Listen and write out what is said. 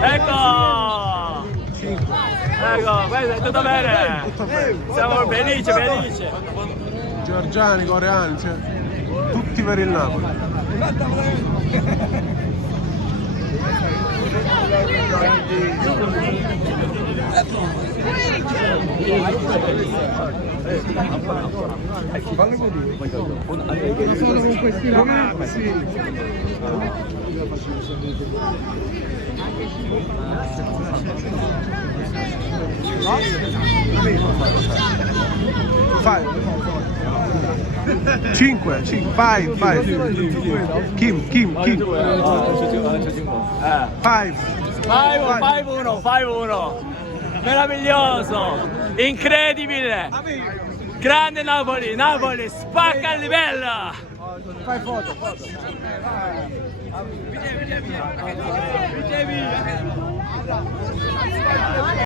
Ecco! 5. Ecco, questo, tutto bene? Tutto bene. Siamo felici, felici. Georgiani, coreani, cioè, tutti per il Napoli. Solo con questi ragazzi. 5, 5. Kim. 5-1. Meraviglioso, incredibile. Grande Napoli, Napoli spacca il livello. Fai foto.